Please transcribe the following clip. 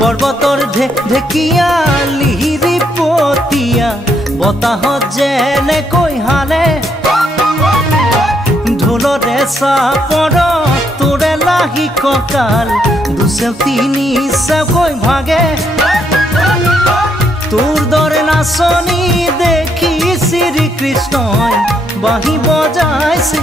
पर्वतर ढेकिया लिहिरी पतिया बताहत जेनेকৈ हाले ढोलरे चापर तोरे लाही ककाल दुसेव তিনি চেৱকৈ ভাগে তোৰ দৰে নাচনি দেখি শ্ৰীকৃষ্ণই বাঁহী বজাইছে।